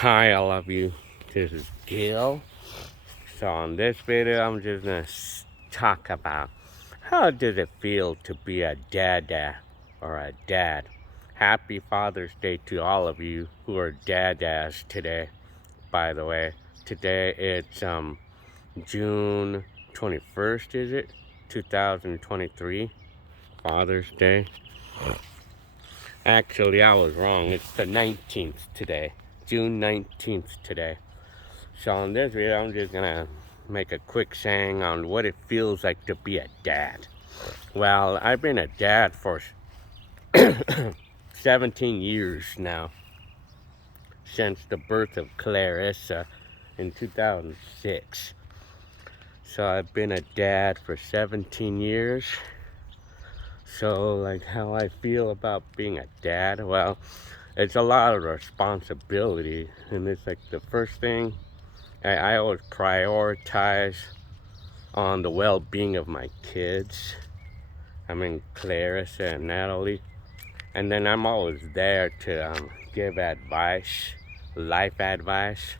Hi, all of you. This is Gil. So on this video, I'm just gonna talk about how does it feel to be a dad or a dad. Happy Father's Day to all of you who are dads today. By the way, today it's June 21st, is it? 2023, Father's Day. Actually, I was wrong. It's the 19th today. June 19th today. So in this video, I'm just gonna make a quick saying on what it feels like to be a dad. Well, I've been a dad for 17 years now, since the birth of Clarissa in 2006. So I've been a dad for 17 years. So like how I feel about being a dad, well, it's a lot of responsibility, and it's like the first thing I always prioritize on the well-being of my kids. I mean, Clarissa and Natalie. And then I'm always there to give advice, life advice.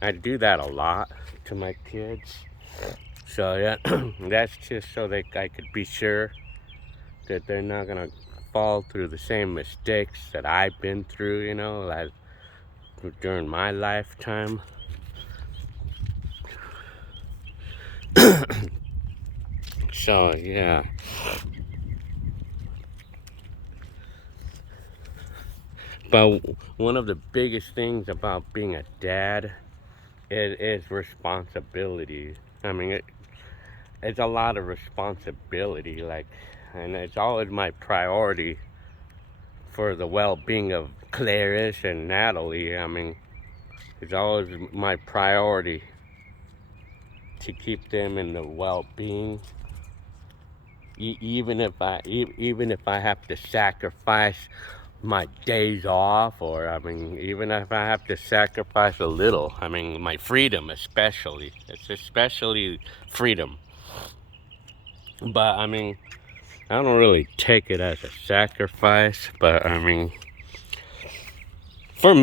I do that a lot to my kids. So yeah, that's just so that I could be sure that they're not gonna fall through the same mistakes that I've been through, like during my lifetime. So yeah. But one of the biggest things about being a dad is responsibility. I mean, it's a lot of responsibility, and it's always my priority for the well-being of Clarice and Natalie. I mean, it's always my priority to keep them in the well-being, even if I have to sacrifice my days off, or I mean, even if I have to sacrifice a little. I mean, my freedom, especially. It's especially freedom. But I mean, I don't really take it as a sacrifice. But I mean, for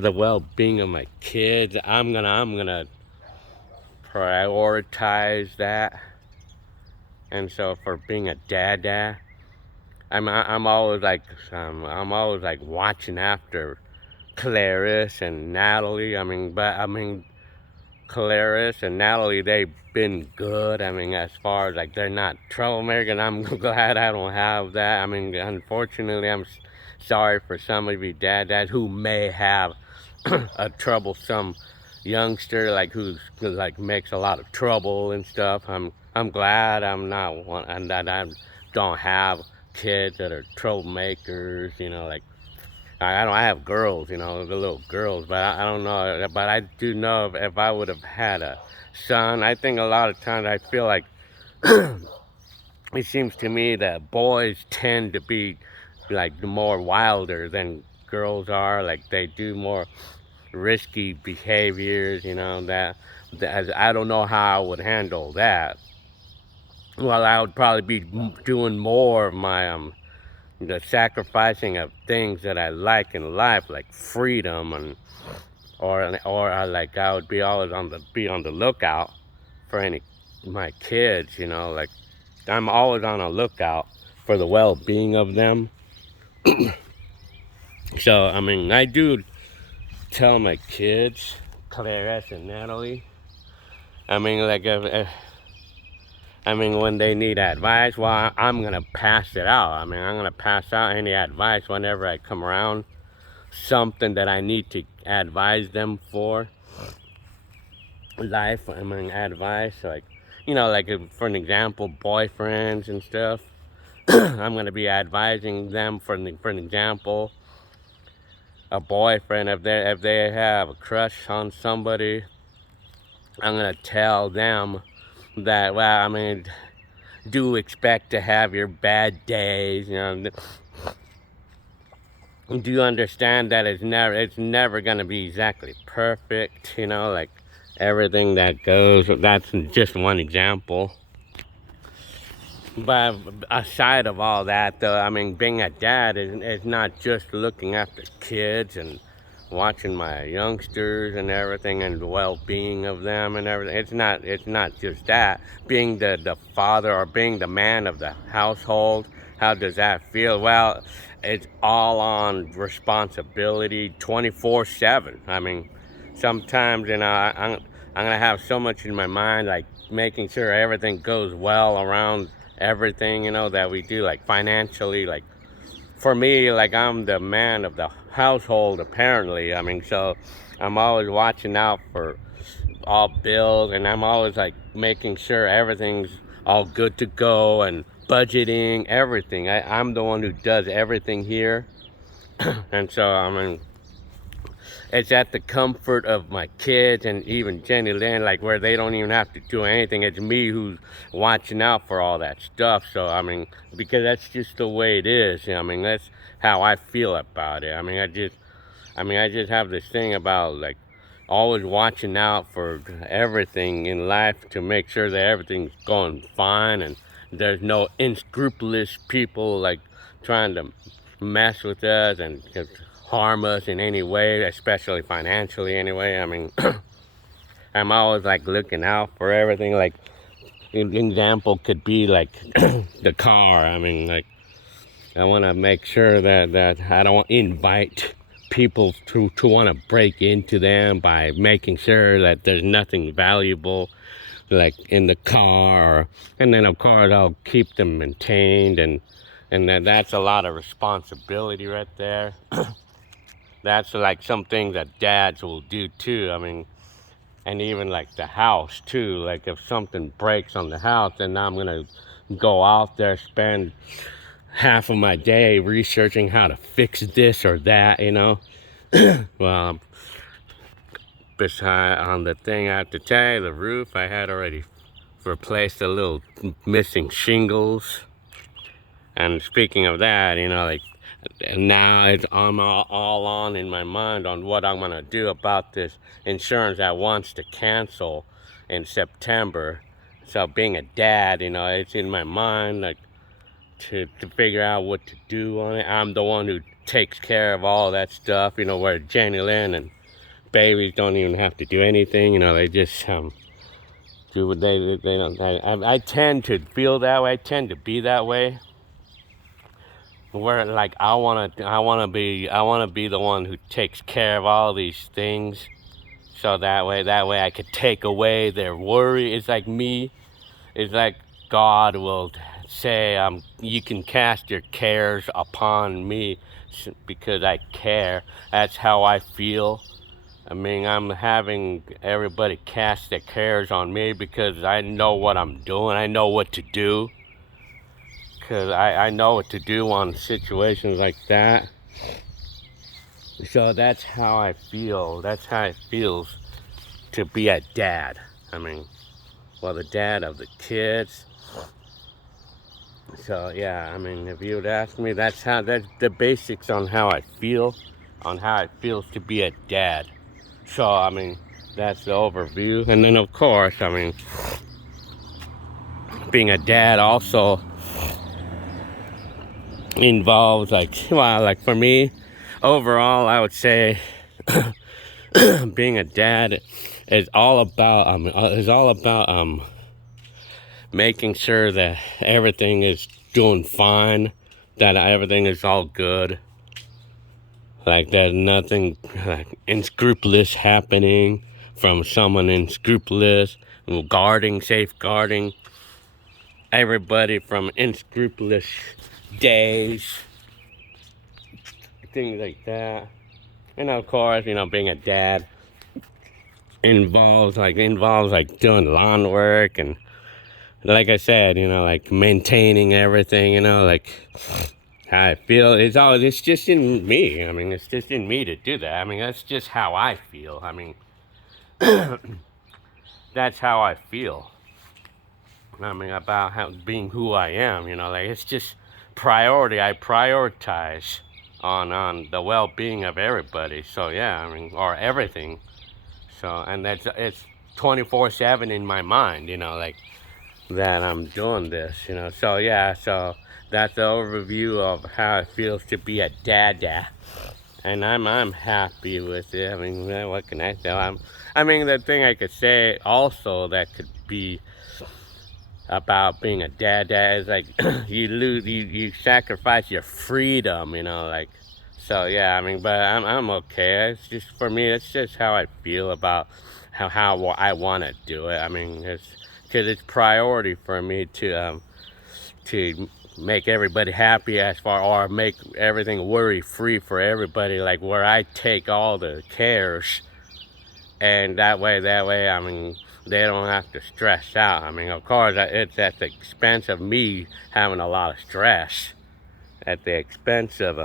the well-being of my kids, I'm gonna prioritize that. And so for being a dad, I'm always like watching after Clarice and Natalie. Clarice and Natalie, they've been good. I mean, as far as like they're not troublemakers, and I'm glad I don't have that. I mean, unfortunately, I'm sorry for some of you dads who may have a troublesome youngster, like who like makes a lot of trouble and stuff. I'm glad I'm not one, and that I don't have kids that are troublemakers. Like I have girls, the little girls, but I don't know. But I do know if I would have had a son, I think a lot of times I feel like it seems to me that boys tend to be like more wilder than girls are. Like they do more risky behaviors, that I don't know how I would handle that. Well, I would probably be doing more of my the sacrificing of things that I like in life, like freedom, and like I would be always on the lookout for any my kids. Like I'm always on a lookout for the well-being of them. So I mean, I do tell my kids, Clarice and Natalie. I mean, like when they need advice, well, I'm gonna pass it out. I mean, I'm gonna pass out any advice whenever I come around something that I need to advise them for life. I mean, advice, like, like for an example, boyfriends and stuff. I'm gonna be advising them for an example, a boyfriend, if they have a crush on somebody, I'm gonna tell them that, well, I mean, do expect to have your bad days, do you understand that it's never gonna be exactly perfect, like everything that goes. That's just one example. But aside of all that, though, I mean, being a dad is not just looking after kids and watching my youngsters and everything, and the well-being of them and everything. It's not just that. Being the father or being the man of the household, how does that feel? Well, it's all on responsibility 24/7. I mean, sometimes, I'm gonna have so much in my mind, like making sure everything goes well around everything, that we do, like financially. Like, for me, like, I'm the man of the household, apparently. I mean, so I'm always watching out for all bills, and I'm always like making sure everything's all good to go, and budgeting everything. I'm the one who does everything here. And so, I mean, it's at the comfort of my kids and even Jenny Lynn, like, where they don't even have to do anything. It's me who's watching out for all that stuff. So, I mean, because that's just the way it is. I mean, that's how I feel about it. I just have this thing about, like, always watching out for everything in life to make sure that everything's going fine, and there's no unscrupulous people, like, trying to mess with us and harm us in any way, especially financially anyway. I mean, I'm always like looking out for everything. Like, an example could be like the car. I mean, like, I want to make sure that I don't invite people to want to break into them by making sure that there's nothing valuable, like, in the car. And then, of course, I'll keep them maintained, and that's a lot of responsibility right there. That's like something that dads will do too. I mean, and even like the house too. Like, if something breaks on the house, then I'm gonna go out there, spend half of my day researching how to fix this or that. Well, beside on the thing, I have to tell you, the roof, I had already replaced the little missing shingles. And speaking of that, like, now I'm all on in my mind on what I'm gonna do about this insurance that wants to cancel in September. So, being a dad, it's in my mind, like, to figure out what to do on it. I'm the one who takes care of all that stuff, where Jenny Lynn and babies don't even have to do anything. They just do what they don't. I tend to feel that way. I tend to be that way, where, like, I wanna be the one who takes care of all these things, so that way I could take away their worry. It's like me. It's like God will say, you can cast your cares upon me, because I care. That's how I feel. I mean, I'm having everybody cast their cares on me because I know what I'm doing. I know what to do. Because I know what to do on situations like that. So that's how I feel. That's how it feels to be a dad. I mean, well, the dad of the kids. So, yeah, I mean, if you would ask me, that's the basics on how I feel, on how it feels to be a dad. So, I mean, that's the overview. And then, of course, I mean, being a dad also involves, like, well, like, for me, overall, I would say being a dad is all about making sure that everything is doing fine, that everything is all good, like, there's nothing like unscrupulous happening from someone unscrupulous, safeguarding everybody from unscrupulous days, things like that. And of course, being a dad involves like doing lawn work, and like I said, like, maintaining everything, like, how I feel. It's just in me. I mean, it's just in me to do that. I mean, that's just how I feel. I mean, that's how I feel. I mean, about how being who I am, like, it's just priority. I prioritize on the well-being of everybody. So, yeah, I mean, or everything. So, and it's 24/7 in my mind, like, that I'm doing this, So, yeah, so that's the overview of how it feels to be a dad. and I'm happy with it. I mean, what can I say? I mean, the thing I could say also that could be about being a dad is like you sacrifice your freedom, like. So yeah, I mean, but I'm okay. It's just for me. It's just how I feel about how I want to do it. I mean, it's because it's priority for me to make everybody happy as far, or make everything worry free for everybody, like where I take all the cares, and that way I mean they don't have to stress out. I mean, of course it's at the expense of me having a lot of stress, at the expense of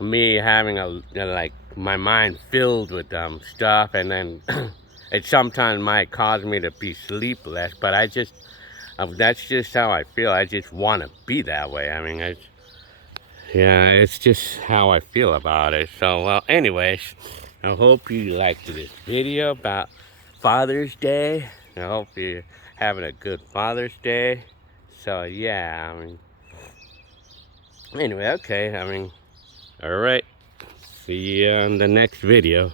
me having like my mind filled with stuff, and then it sometimes might cause me to be sleepless, but that's just how I feel. I just want to be that way. I mean, yeah, it's just how I feel about it. So, well, anyways, I hope you liked this video about Father's Day. I hope you're having a good Father's Day. So, yeah, I mean, anyway, okay, I mean, all right. See you on the next video.